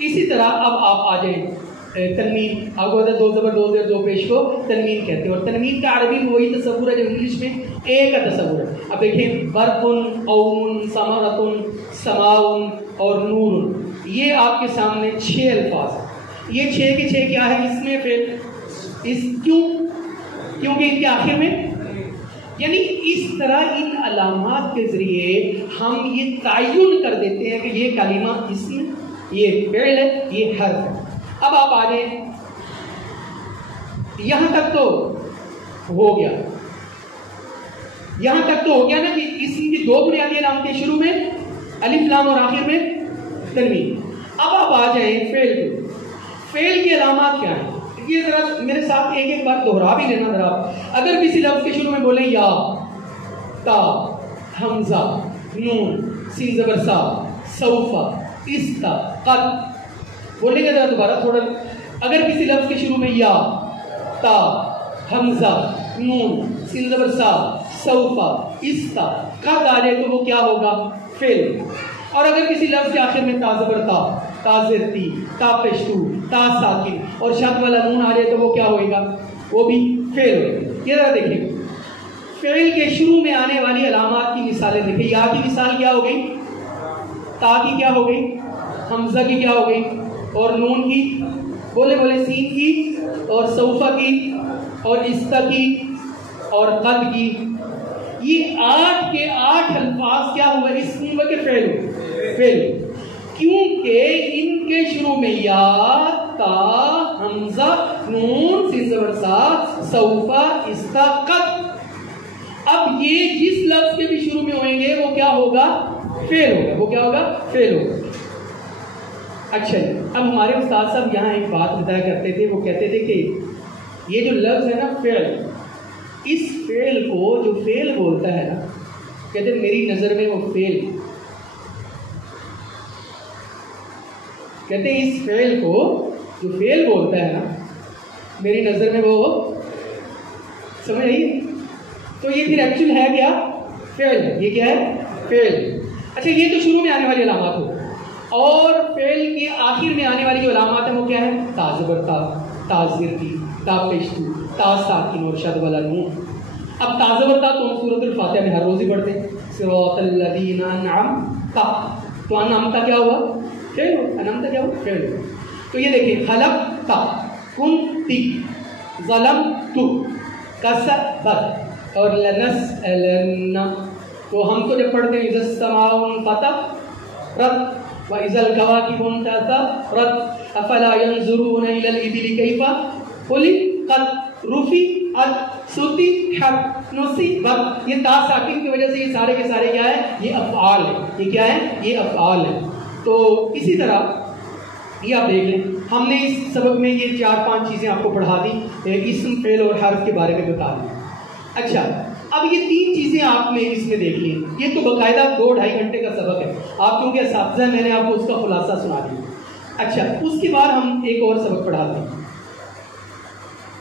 اسی طرح اب آپ آ جائیں تنوین، آپ کو دو زبر دو زیر دو پیش کو تنوین کہتے ہیں، اور تنوین کا عربی میں وہی تصور ہے جو انگلش میں اے کا تصور ہے۔ اب دیکھیں برقن، قوم، ثمرۃ، سماء اور نور، یہ آپ کے سامنے 6 الفاظ ہیں۔ یہ 6 کے 6 کیا ہے؟ اس میں پھر کیونکہ ان کے آخر میں، یعنی اس طرح ان علامات کے ذریعے ہم یہ تعین کر دیتے ہیں کہ یہ کلمہ اسم، یہ فعل ہے، یہ حرف ہے۔ اب آپ آ جائیں، یہاں تک تو ہو گیا، یہاں تک تو ہو گیا نا کہ اسم کی 2 بنیادی علامتیں، شروع میں الف لام اور آخر میں تنوین۔ اب آپ آ جائیں فعل کو، فعل کی علامات کیا ہیں؟ یہ ذرا میرے ساتھ ایک ایک بار دوہرا بھی لینا ذرا۔ اگر کسی لفظ کے شروع میں بولیں یا، تا، حمزہ، نون، سین زبر سا، سوفا، استا، قد، بولیں گے ذرا دوبارہ تھوڑا۔ اگر کسی لفظ کے شروع میں یا، تا، حمزہ، نون، سین زبر سا، سوفا، استا، قد آ جائے تو وہ کیا ہوگا؟ فعل۔ اور اگر کسی لفظ کے آخر میں تا زبر تا، تا زیر تی، تا پیش تو، تا ساکن اور شد والا نون آ جائے تو وہ کیا ہوئے گا؟ وہ بھی فعل ہوئے گا۔ یہ ذرا دیکھیں، فعل کے شروع میں آنے والی علامات کی مثالیں دیکھیں۔ یا کی مثال کیا ہو گئی؟ تا کی کیا ہو گئی؟ حمزہ کی کیا ہو گئی؟ اور نون کی، بولے سین کی، اور سوفا کی، اور استا کی، اور قد کی۔ یہ 8 کے 8 الفاظ کیا ہوئے؟ اسم کے فعل ہوئے، کیونکہ ان کے شروع میں یا، تا، حمزہ، نون، سین زبر سا، سوفا، استا، قد۔ اب یہ جس لفظ کے بھی شروع میں ہوئیں گے وہ کیا ہوگا؟ فعل ہوگا۔ وہ کیا ہوگا؟ فعل ہوگا۔ اچھا جی، اب ہمارے استاد صاحب یہاں ایک بات بتایا کرتے تھے، وہ کہتے تھے کہ یہ جو لفظ ہے نا فعل، اس فعل کو جو فعل بولتا ہے نا، کہتے ہیں میری نظر میں وہ فعل، کہتے ہیں اس فعل کو جو فعل بولتا ہے نا، میری نظر میں وہ سمجھ آئی؟ تو یہ پھر ایکچوئل ہے کیا؟ فعل۔ یہ کیا ہے؟ فعل۔ اچھا، یہ تو شروع میں آنے والی علامات ہو، اور فعل کے آخر میں آنے والی جو علامات ہیں وہ کیا ہے؟ تا زبر تا، تا زیر تی، تا پیش تو، تا ساکن اور شد والا نون۔ اب تا زبر تا تو ہم سورۃ الفاتحہ میں ہر روز ہی پڑھتے ہیں، صراط الذین انعمت، تو انعمت کیا ہوا؟ فعل۔ انعمت کیا ہوا؟ فعل۔ تو یہ دیکھیں، خلقت، کنت، ظلمت، کسبت اور لنسألن، تو ہم تو جب پڑھتے ہیں اذا السماء انفطرت وَإِذَا الْكَوَاكِبُ انتَثَرَتْ أَفَلَا يَنْظُرُونَ إِلَى الْإِبِلِ كَيْفَ خُلِقَتْ رُفِعَتْ سُطِحَتْ نُصِبَتْ۔ یہ تا ساکن کی وجہ سے یہ سارے کے سارے کیا ہے؟ یہ افعال ہیں۔ یہ کیا ہے؟ یہ افعال ہیں۔ تو اسی طرح یہ آپ دیکھ لیں، ہم نے اس سبق میں یہ 4-5 چیزیں آپ کو پڑھا دی، اسم، فعل اور حرف کے بارے میں بتا دیں۔ اچھا، اب یہ 3 چیزیں آپ نے اس میں دیکھ لی، یہ تو باقاعدہ 2-2.5 گھنٹے کا سبق ہے، آپ کیونکہ اساتذہ میں نے آپ کو اس کا خلاصہ سنا دیا۔ اچھا، اس کے بعد ہم ایک اور سبق پڑھاتے ہیں،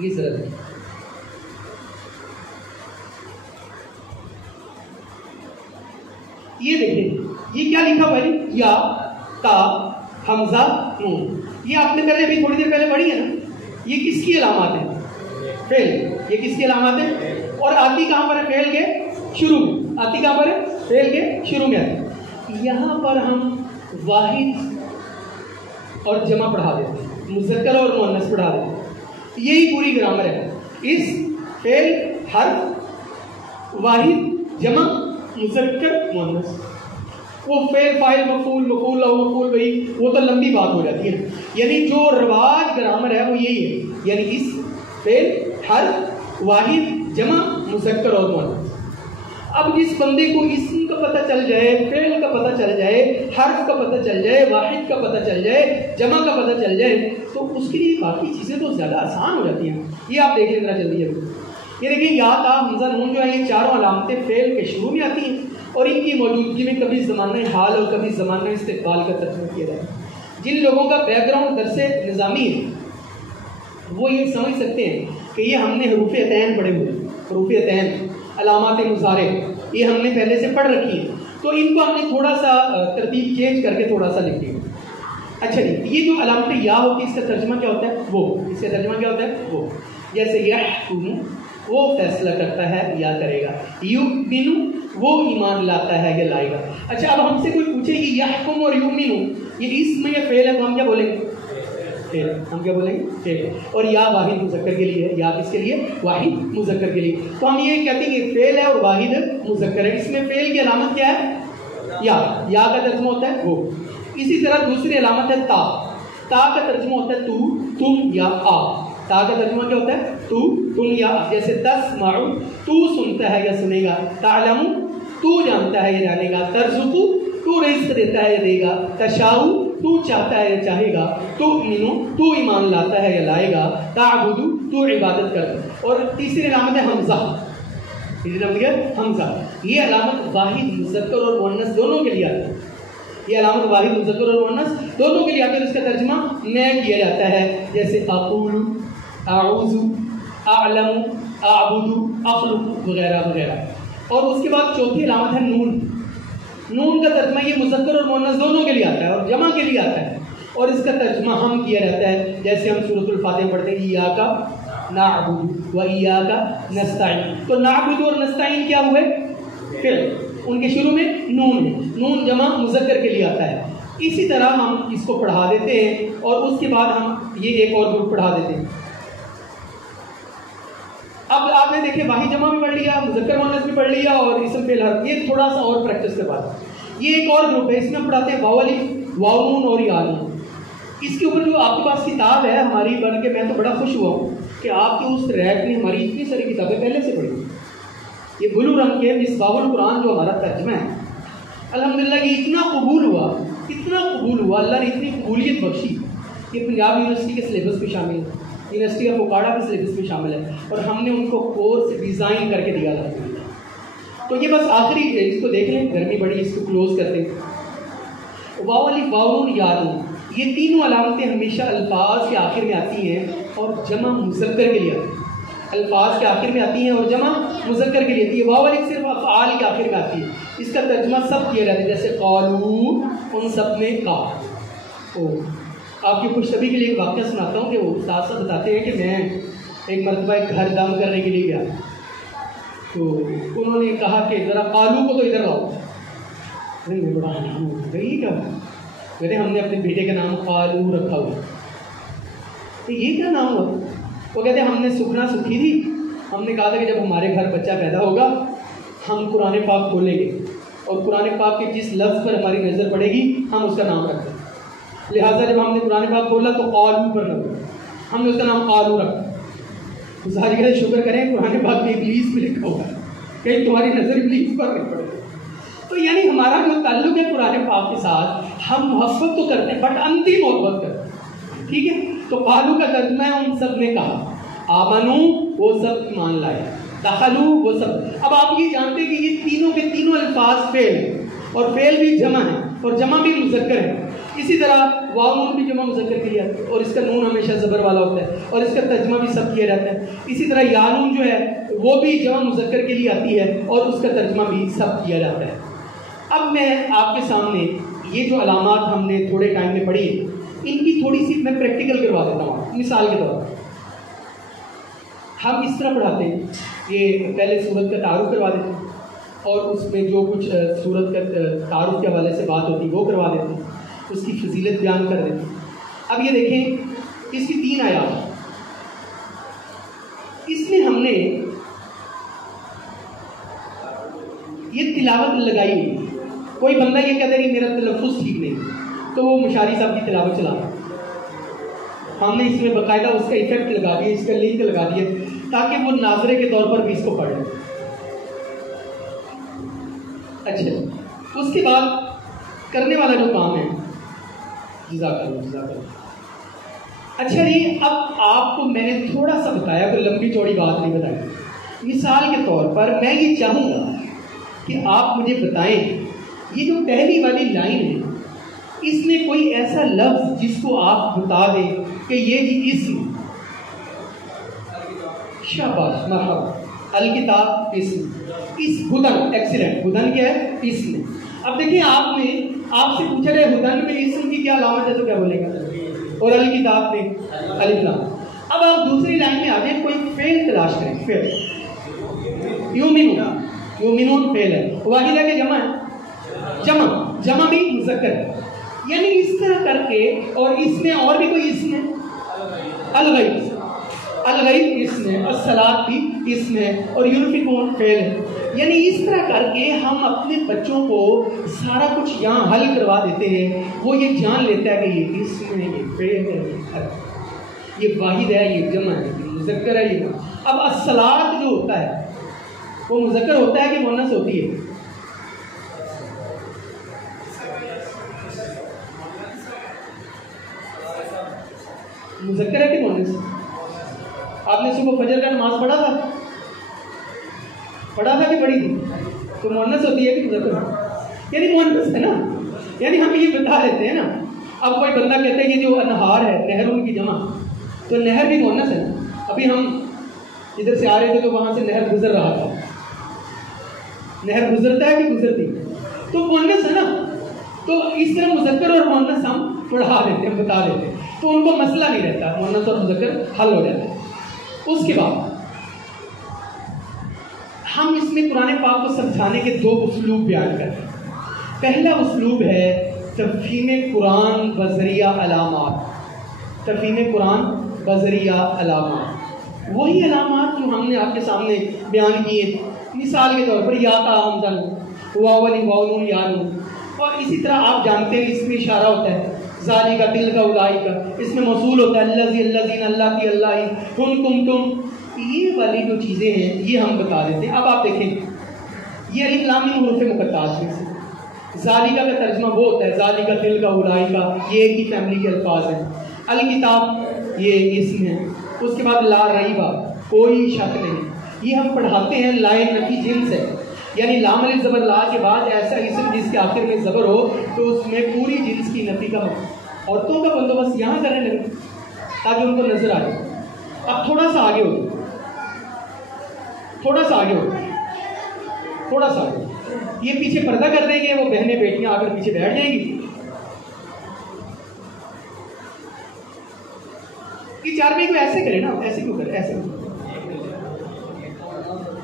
یہ ذرا دیکھیں، یہ دیکھیں، یہ کیا لکھا ہوا ہے؟ یا، تا، حمزہ، نون۔ یہ آپ نے پہلے ابھی تھوڑی دیر پہلے پڑھی ہے نا، یہ کس کی علامات ہیں؟ فعل۔ یہ کس کی علامات ہیں؟ اور آتی کہاں پر ہے؟ فعل کے شروع میں۔ آتی کہاں پر ہے؟ فعل کے شروع میں آتی۔ یہاں پر ہم واحد اور جمع پڑھا دیتے ہیں، مذکر اور مؤنث پڑھا دیتے ہیں، یہی پوری گرامر ہے۔ اس فعل، حرف، واحد، جمع، مذکر، مؤنث۔ وہ فعل، فاعل، مفعول، مفعول اور مفعول بھائی وہ تو لمبی بات ہو جاتی ہے، یعنی جو رواج گرامر ہے وہ یہی ہے، یعنی اس فعل، حرف، واحد، جمع، مذکر اور مؤنث۔ اب جس بندے کو اسم کا پتہ چل جائے، فعل کا پتہ چل جائے، حرف کا پتہ چل جائے، واحد کا پتہ چل جائے، جمع کا پتہ چل جائے، تو اس کے لیے باقی چیزیں تو زیادہ آسان ہو جاتی ہیں۔ یہ آپ دیکھ لیں ذرا جلدی ہے، یہ دیکھیں، یا، تا، حمزہ، نون جو ہے یہ چاروں علامتیں فعل کے شروع میں آتی ہیں، اور ان کی موجودگی میں کبھی زمانہ حال اور کبھی زمانہ استقبال کا ترجمہ کیا جائے۔ جن لوگوں کا بیک گراؤنڈ درس نظامی ہے وہ یہ سمجھ سکتے ہیں کہ یہ ہم نے حروف عطین پڑھے ہوئے ہیں، حروف عین علامات مضارع یہ ہم نے پہلے سے پڑھ رکھی ہے، تو ان کو ہم نے تھوڑا سا ترتیب چینج کر کے تھوڑا سا لکھ دیا۔ اچھا جی، یہ جو علامت یا ہوتی ہے اس کا ترجمہ کیا ہوتا ہے؟ وہ، اس کا ترجمہ کیا ہوتا ہے؟ وہ، جیسے یحکم وہ فیصلہ کرتا ہے یا کرے گا، یؤمن وہ ایمان لاتا ہے یا لائے گا۔ اچھا اب ہم سے کوئی پوچھے کہ یحکم اور یؤمن یہ اسم یا فعل ہے تو ہم کیا بولیں گے؟ فعل۔ ہم کیا بولیں گے؟ فعل۔ اور یا واحد مذکر کے لیے ہے، یا کس کے لیے؟ واحد مذکر کے لیے، تو ہم یہ کہتے ہیں کہ فعل ہے اور واحد مذکر ہے۔ اس میں فعل کی علامت کیا ہے؟ یا کا ترجمہ ہوتا ہے وہ۔ اسی طرح دوسری علامت ہے تا، تا کا ترجمہ ہوتا ہے تو، تم یا آ۔ تا کا ترجمہ کیا ہوتا ہے؟ تو، تم یا آ۔ جیسے تسمع تو سنتا ہے یا سنے گا، تعلم تو جانتا ہے یا جانے گا، ترزق تو رزق دیتا ہے یا دے گا، تشاء تو چاہتا ہے یا چاہے گا، تؤمن تو ایمان لاتا ہے یا لائے گا، تعبد تو عبادت کرتا ہے۔ اور تیسری علامت ہے حمزہ، حمزہ، یہ علامت واحد مذکر اور مؤنث دونوں کے لیے آتی ہے۔ یہ علامت واحد مذکر اور مؤنث دونوں کے لیے آتی ہے، اس کا ترجمہ میں کیا جاتا ہے، جیسے اقول، اعوذ، اعلم، اعبد، اخلق وغیرہ وغیرہ۔ اور اس کے بعد چوتھی علامت ہے نون۔ نون کا ترجمہ یہ مذکر اور مؤنث دونوں کے لیے آتا ہے اور جمع کے لیے آتا ہے، اور اس کا ترجمہ ہم کیا جاتا ہے، جیسے ہم سورۃ الفاتحہ پڑھتے ہیں ایاک نعبد و ایاک نستعین۔ تو نعبد اور نستعین کیا ہوئے؟ فعل، ان کے شروع میں نون ہے، نون جمع مذکر کے لیے آتا ہے۔ اسی طرح ہم اس کو پڑھا دیتے ہیں اور اس کے بعد ہم یہ ایک اور گروپ پڑھا دیتے ہیں۔ اب آپ نے دیکھے واحد جمع بھی پڑھ لیا، مذکر مؤنث بھی پڑھ لیا اور اسم فعل حرف، یہ تھوڑا سا اور پریکٹس کے بعد یہ ایک اور گروپ ہے، اس میں پڑھاتے ہیں واو الف، واو نون اور یا نون۔ اس کے اوپر جو آپ کے پاس کتاب ہے ہماری بن کے، میں تو بڑا خوش ہوا ہوں کہ آپ کے اس ریک میں ہماری اتنی ساری کتابیں پہلے سے پڑھی۔ یہ بلو رنگ کے مصباح القرآن جو ہمارا ترجمہ ہے، الحمدللہ یہ اتنا قبول ہوا، اتنا قبول ہوا، اللہ نے اتنی قبولیت بخشی کہ پنجاب یونیورسٹی کے سلیبس میں شامل ہے، یونیورسٹی آف اوکاڑا کے سلیبس میں شامل ہے، اور ہم نے ان کو کورس ڈیزائن کر کے دیا تھا۔ تو یہ بس آخری اس کو دیکھ لیں، گرمی بڑی، اس کو کلوز کرتے ہیں۔ واو الف، واو نون، یا نون، یہ تینوں علامتیں ہمیشہ الفاظ کے آخر میں آتی ہیں اور جمع مذکر کے لیے آتی ہیں۔ الفاظ کے آخر میں آتی ہیں اور جمع مذکر کے لیے آتی ہے۔ واو الف صرف افعال کے آخر میں آتی ہے، اس کا ترجمہ سب کیا جاتا ہے، جیسے قالو ان سب نے کہا۔ آپ کی خوش طبی کے لیے ایک واقعہ سناتا ہوں کہ وہ استاد صاحب بتاتے ہیں کہ میں ایک مرتبہ ایک گھر دم کرنے کے لیے گیا، تو انہوں نے کہا کہ ذرا قالو کو تو ادھر لاؤ۔ میں بڑا حیران ہو گیا، یہ کیا ہوا؟ کہتے ہم نے اپنے بیٹے کا نام قالو رکھا ہوا۔ تو یہ کیا نام ہوا؟ وہ کہتے ہم نے سکھنا سکھی تھی، ہم نے کہا تھا کہ جب ہمارے گھر بچہ پیدا ہوگا ہم قرآن پاک کھولیں گے اور قرآن پاک کے جس لفظ پر ہماری نظر پڑے گی ہم اس کا نام رکھیں۔ لہٰذا جب ہم نے قرآن پاک کھولا تو قالو پر نہ، ہم نے اس کا نام قالو رکھا۔ ظاہر ہے شکر کریں قرآن پاک میں ابلیس بھی لکھا ہوا ہے، کہیں تمہاری نظر ابلیس پر نہیں پڑے۔ تو یعنی ہمارا جو تعلق ہے قرآن پاک کے ساتھ، ہم محبت تو کرتے ہیں بٹ انتی محبت کرتے ہیں، ٹھیک ہے؟ تو قالو کا ترجمہ ہے ان سب نے کہا، آمنو وہ سب ایمان لائے، دخلو وہ سب۔ اب آپ یہ جانتے ہیں کہ یہ تینوں کے تینوں الفاظ فعل ہیں اور فعل بھی جمع ہے اور جمع بھی مذکر ہے۔ اسی طرح واو نون بھی جمع مذکر کے لیے آتا ہے اور اس کا نون ہمیشہ زبر والا ہوتا ہے اور اس کا ترجمہ بھی سب کیا جاتا ہے۔ اسی طرح یا نون جو ہے وہ بھی جمع مذکر کے لیے آتی ہے اور اس کا ترجمہ بھی سب کیا جاتا ہے۔ اب میں آپ کے سامنے یہ جو علامات ہم نے تھوڑے ٹائم میں پڑھی ہیں، ان کی تھوڑی سی میں پریکٹیکل کروا دیتا ہوں۔ مثال کے طور پر ہم اس طرح پڑھاتے ہیں، یہ پہلے سورت کا تعارف کروا دیتے ہیں اور اس میں جو کچھ سورت کا تعارف کے حوالے سے بات ہوتی ہے وہ کروا دیتے ہیں، اس کی فضیلت بیان کر دیتے ہیں۔ اب یہ دیکھیں اس کی 3 آیات، اس میں ہم نے یہ تلاوت لگائی ہوئی۔ کوئی بندہ یہ کہتا ہے کہ میرا تلفظ ٹھیک نہیں تو وہ مشاری صاحب کی تلاوت چلا، ہم نے اس میں باقاعدہ اس کا ایفیکٹ لگا دیا، اس کا لنک لگا دیا تاکہ وہ ناظرے کے طور پر بھی اس کو پڑھیں۔ اچھا، اس کے بعد کرنے والا جو کام ہے، جزاک اللہ۔ اچھا جی، اب آپ کو میں نے تھوڑا سا بتایا، کوئی لمبی چوڑی بات نہیں بتائی۔ مثال کے طور پر میں یہ چاہوں گا کہ آپ مجھے بتائیں، یہ جو پہلی والی لائن ہے اس میں کوئی ایسا لفظ جس کو آپ بتا دیں کہ یہ جی اسم، شاباش، مرحبا، الکتاب اسم، اس ہدن، ایکسیلنٹ، ہدن کیا ہے؟ اسم۔ اب دیکھیں آپ نے آپ سے پوچھا ہے ہدن میں اسم کی کیا علامت ہے تو کیا بولے گا؟ اور الکتاب میں الف لام۔ اب آپ دوسری لائن میں آگے کوئی فعل تلاش کریں، فعل یومنون، یومنون فعل ہے، واحدہ کے جمع ہے، جمع بھی مذکر ہے، یعنی اس طرح کر کے، اور اس میں اور بھی کوئی اسم ہے، الغیب اسم ہے، الصلاۃ بھی اسم ہے، اور یونفقون فعل ہے، یعنی اس طرح کر کے ہم اپنے بچوں کو سارا کچھ یہاں حل کروا دیتے ہیں، وہ یہ جان لیتا ہے کہ یہ اسم ہے، یہ فعل ہے، یہ واحد ہے، یہ جمع ہے، یہ مذکر ہے، یہ۔ اب الصلاۃ جو ہوتا ہے وہ مذکر ہوتا ہے کہ مؤنث ہوتی ہے؟ مذکر ہے کہ مؤنث؟ آپ نے صبح فجر کا نماز پڑھا تھا کہ پڑھی تھی؟ تو مؤنث ہوتی ہے کہ مذکر؟ یعنی مؤنث ہے نا، یعنی ہم یہ بتا دیتے ہیں نا۔ اب کوئی بندہ کہتے ہیں کہ جو انہار ہے، نہر ان کی جمع، تو نہر بھی مؤنث ہے نا۔ ابھی ہم ادھر سے آ رہے تھے تو وہاں سے نہر گزر رہا تھا، نہر گزرتا ہے کہ گزرتی؟ تو مؤنث ہے نا۔ تو اس طرح مذکر اور مؤنث ہم پڑھا دیتے ہیں، بتا دیتے ہیں، تو ان کو مسئلہ نہیں رہتا، مؤنث اور مذکر حل ہو جاتا ہے۔ اس کے بعد ہم اس میں قرآن پاک کو سمجھانے کے دو اسلوب بیان کرتے ہیں۔ پہلا اسلوب ہے تفہیم قرآن بذریعہ علامات، تفہیم قرآن بذریعہ علامات، وہی علامات جو ہم نے آپ کے سامنے بیان کیے، مثال کے طور پر یا تا ہمزن، واولی واولون یانون، اور اسی طرح آپ جانتے ہیں اس میں اشارہ ہوتا ہے ذالی کا، دل کا، الائی کا، اس میں موصول ہوتا ہے الذی، الذین، اللہ کی، اللہ ہی، ہم، تم، یہ والی جو چیزیں ہیں یہ ہم بتا دیتے ہیں۔ اب آپ دیکھیں یہ الف لام میم حروف مقطعات میں سے، ذالکہ کا ترجمہ وہ ہوتا ہے ذالکہ، دل کا، الائی کا، یہ ایک ہی فیملی کے الفاظ ہیں۔ الکتاب یہ اسم ہے، اس کے بعد لا ریبہ، کوئی شک نہیں، یہ ہم پڑھاتے ہیں لائے نفی جنس ہے، یعنی لام الف زبر لا کے بعد ایسا اسم جس کے آخر میں زبر ہو تو اس میں پوری جنس کی نفی کا عورتوں کا بندوبست یہاں کرنے لگے تاکہ ان کو نظر آئے۔ اب تھوڑا سا آگے ہو، یہ پیچھے پردہ کر دیں گے، وہ بہنیں بیٹیاں آ کر پیچھے بیٹھ جائیں گی۔ یہ چار بھائی کو ایسے کرے نا، ایسے کیوں کرے، ایسے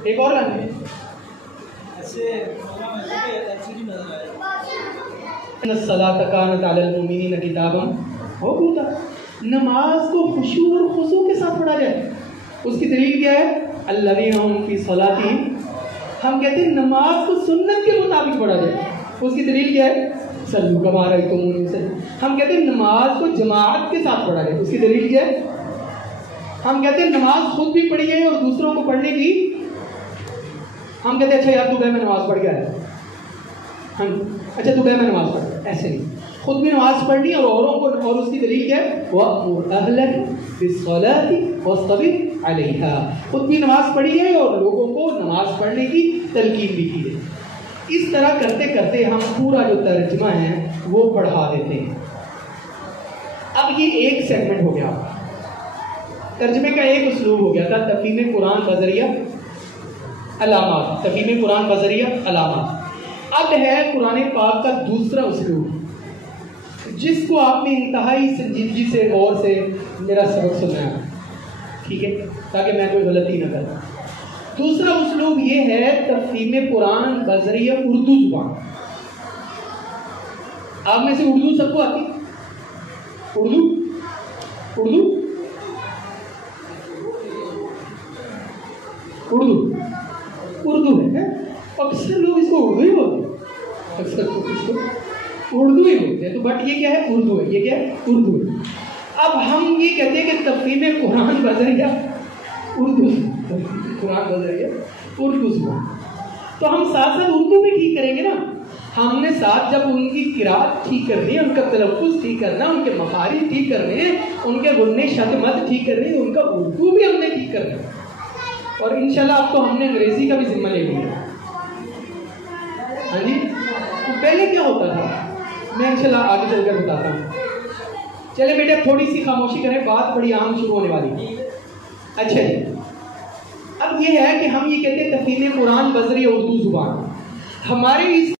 ایک اور لانے الصلاۃ کانت علی المؤمنین کتابا موقوتا، نماز کو خشوع اور خضوع کے ساتھ پڑھا جائے۔ اس کی دلیل کیا ہے؟ الذین هم فی صلاتہم، ہم کہتے ہیں نماز کو سنت کے مطابق پڑھا جائے، اس کی دلیل کیا ہے؟ صلوا کما رأیتمونی اصلی، ہم کہتے ہیں نماز کو جماعت کے ساتھ پڑھا جائے، اس کی دلیل کیا ہے؟ ہم کہتے ہیں نماز خود بھی پڑھی جائے اور دوسروں کو پڑھنے کی، ہم کہتے ہیں اچھا یار تو گئے میں نماز پڑھ گیا ہے، ہاں اچھا تو گئے میں نماز پڑھ، ایسے نہیں، خود بھی نماز پڑھنی اور اوروں کو، اور اس کی دلیل کیا ہے؟ وَأْمُرْ أَهْلَكَ بِالصَّلَاةِ وَاصْطَبِرْ عَلَيْهَا، خود بھی نماز پڑھی ہے اور لوگوں کو نماز پڑھنے کی تلقین بھی کی ہے۔ اس طرح کرتے کرتے ہم پورا جو ترجمہ ہے وہ پڑھا دیتے ہیں۔ اب یہ ایک سیگمنٹ ہو گیا، ترجمے کا ایک اسلوب ہو گیا تھا تفہیم قرآن بذریعہ علامات، تفہیم قرآن بذریعہ علامات۔ اب ہے قرآن پاک کا دوسرا اسلوب جس کو آپ نے انتہائی سنجیدگی سے غور سے میرا سبق سنا ہے، ٹھیک ہے، تاکہ میں کوئی غلطی نہ کروں۔ دوسرا اسلوب یہ ہے تفہیم قرآن بذریعہ اردو زبان۔ آپ میں سے اردو سب کو آتی؟ اردو ہے، اکثر لوگ اس کو اردو ہی بولتے ہیں، اکثر اس کو اردو ہی بولتے ہیں، تو بٹ یہ کیا ہے؟ اردو ہے، یہ کیا ہے؟ اردو ہے۔ اب ہم یہ کہتے ہیں کہ تفہیم قرآن بذریعہ اردو، قرآن بذریعہ اردو زبان، تو ہم ساتھ ساتھ اردو بھی ٹھیک کریں گے نا۔ ہم نے ساتھ جب ان کی قرات ٹھیک کرنی ہے، ان کا تلفظ ٹھیک کرنا، ان کے مخارج ٹھیک کرنے ہیں، ان کے غنّے شد مد ٹھیک کرنے ہیں، ان کا اردو بھی ہم نے ٹھیک کرنا ہے۔ اور انشاءاللہ اب تو ہم نے انگریزی کا بھی ذمہ لے لیا۔ ہاں جی، تو پہلے کیا ہوتا تھا میں انشاءاللہ آگے چل کر بتاتا ہوں۔ چلے بیٹے تھوڑی سی خاموشی کریں، بات بڑی عام شروع ہونے والی۔ اچھا جی، اب یہ ہے کہ ہم یہ کہتے ہیں تفہیم قرآن بذریعہ اردو زبان. ہمارے اس